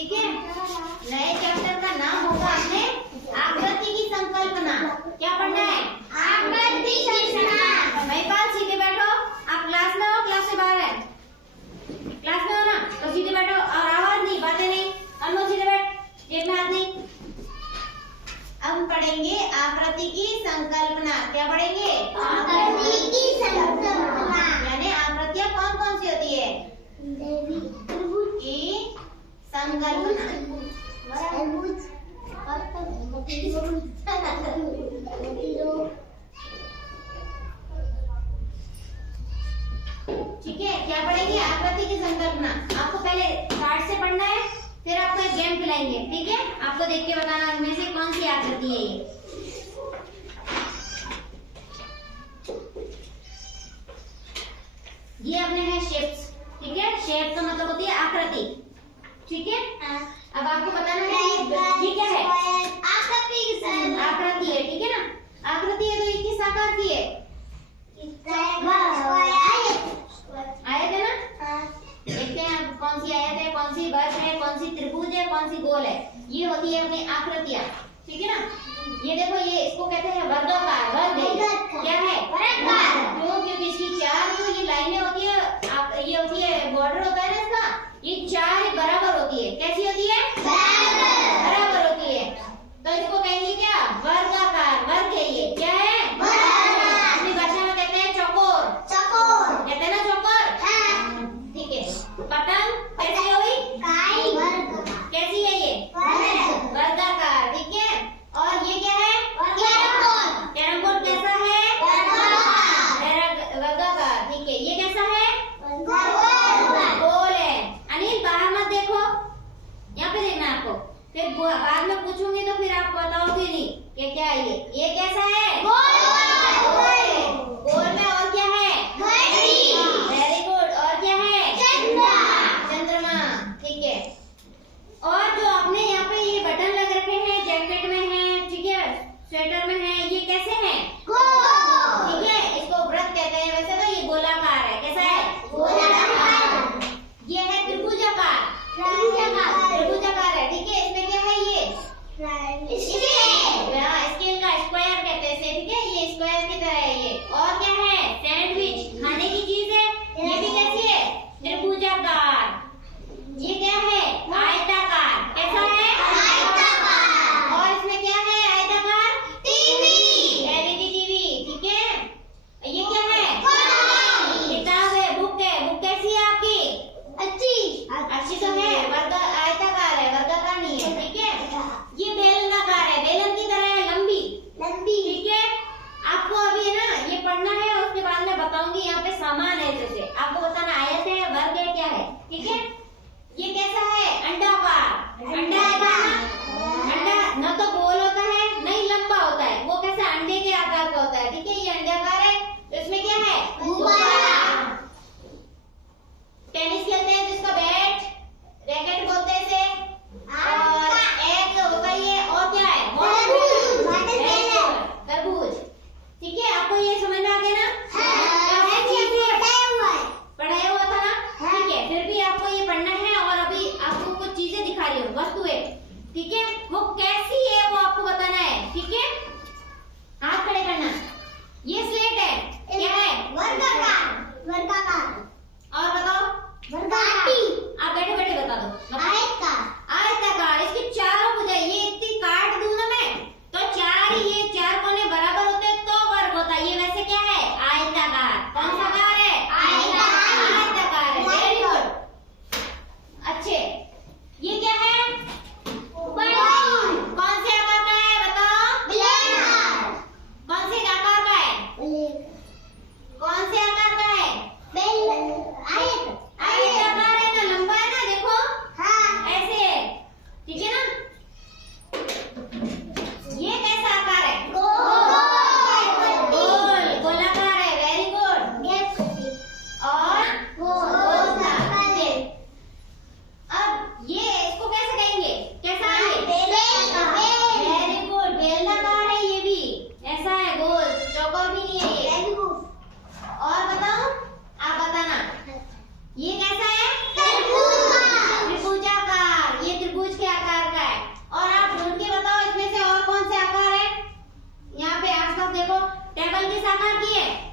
ठीक है। नए चैप्टर का नाम होगा अपने आकृति की संकल्पना। क्या पढ़ना है? आकृति की संकल्पना। महिपाल सीधे बैठो। आप क्लास में हो, क्लास से बाहर है? क्लास में हो ना, तो सीधे बैठो और आवाज नहीं, बातें नहीं। अनमोल सीधे बैठ, जेब में हाथ नहीं। अब हम पढ़ेंगे आकृति की संकल्पना। क्या पढ़ेंगे? आकृति की संकल्पना। यानी आकृतियाँ कौन कौन सी होती है? त्रिभुज की संकल्पना। ठीक है, क्या पढ़ेंगे? आकृति की संकल्पना। आपको पहले चार्ट से पढ़ना है, फिर आपको एक गेम खिलाएंगे। ठीक है, आपको देख के बताना इनमें से कौन सी आकृति है ये अपने हैं शेप्स। ठीक है, शेप का मतलब होती है आकृति। ठीक है, अब आपको बताना है ये क्या है? आकृति है। ठीक है ना, आकृति है तो ये किस आकार की है? आयत है ना। देखते हैं आप कौन सी आयत है, कौन सी वर्ग है, कौन सी त्रिभुज है, कौन सी गोल है। ये होती है अपनी आकृतियां। ठीक है ना, ये देखो, ये इसको कहते हैं वर्गाकार। वर्ग है, क्या है? क्यों? क्योंकि इसकी चार जो ये लाइनें होती है, ये होती है बॉर्डर होता है ना इसका, ये चार बराबर होती है। कैसी होती है? बराबर होती है, तो इसको कहेंगे क्या? वर्गाकार। वर्ग है ये। क्या है? अपनी भाषा में कहते हैं चौकोर। कहते हैं ना चौकोर। ठीक है, पतंग कैसी हुई? कैसी है ये? वर्गाकार। ठीक है, और ये क्या है? कैरम बोर्ड कैसा है? वर्गाकार। ठीक है, ये कैसा है? गोल है। अनिल बाहर मत देखो, यहाँ पे देखना है आपको। फिर बाद में पूछूंगी तो फिर आप बताओगे नहीं कि क्या है ये कैसा है? गोल में और क्या है? Very good. और क्या है? चंद्रमा। ठीक है, और जो आपने यहाँ पे ये बटन लग रखे हैं, जैकेट में है, ठीक है, स्वेटर में है, ये कैसे हैं? ठीक है, इसको वृत्त कहते हैं। वैसे तो ये गोलाकार है। कैसा है? ये है त्रिभुजाकार। त्रिभुजाकार है। ठीक है, इसमें क्या है? ये स्केल का स्क्वायर कहते हैं इसे। ठीक है, ये स्क्वायर की तरह है ये। और क्या है? सैंडविच, खाने की चीज है। ये भी कैसी है? त्रिभुजाकार। ये क्या है? आयताकार। कैसा है? और इसमें क्या है? आयताकार एलईडी टीवी। ठीक है, ये क्या है? किताब है, बुक है। बुक कैसी है आपकी? अच्छी तो है, आयताकार है, वर्गाकार नहीं है। ठीक है, ये बेलनाकार है, बेलन की तरह है, लंबी। ठीक है, आपको अभी ना ये पढ़ना है, उसके बाद में बताऊंगी यहाँ पे सामान है। जैसे आपको बताना आयत है, वर्ग है, क्या है। ठीक है, ये कैसा है? अंडाकार। अंडा है ना, अंडा न तो गोल होता है न ही लंबा होता है, वो कैसा अंडे के आकार का होता है। ठीक है, ये अंडाकार है, तो इसमें क्या है? टेनिस खेलते हैं जिसका बैट, रैकेट बोलते हैं इसे, और एक होता है। और क्या है? तरबूज। ठीक है, आपको ये समझ में आ गया ना? पढ़ाया हुआ था ना? ठीक है, फिर भी आपको ये पढ़ना है, और अभी आपको कुछ चीजें दिखा रही हूँ, वस्तुएं। ठीक है, वो कैसी है वो आपको बताना है। ठीक है, हाथ खड़े करना। ये स्लेट है, क्या है? और बताओ, आप बैठे बैठे बता दो। आयताकार। इसकी चारों भुजाएं, ये इतनी काट दूं ना मैं, तो ये चार कोने बराबर होते हैं तो वर्ग होता है। ये वैसे क्या है? आयताकार। कौन सा आकार है? आयताकार है। Very good. अच्छे, ये क्या है? कौन से आकार का है बताओ? कौन से आकार का है? कौन से आकार का है? आयताकार है ना, लंबा है ना, देखो ऐसे है। ठीक है ना, ये कैसा आकार है? देखो टेबल किस आकार की है?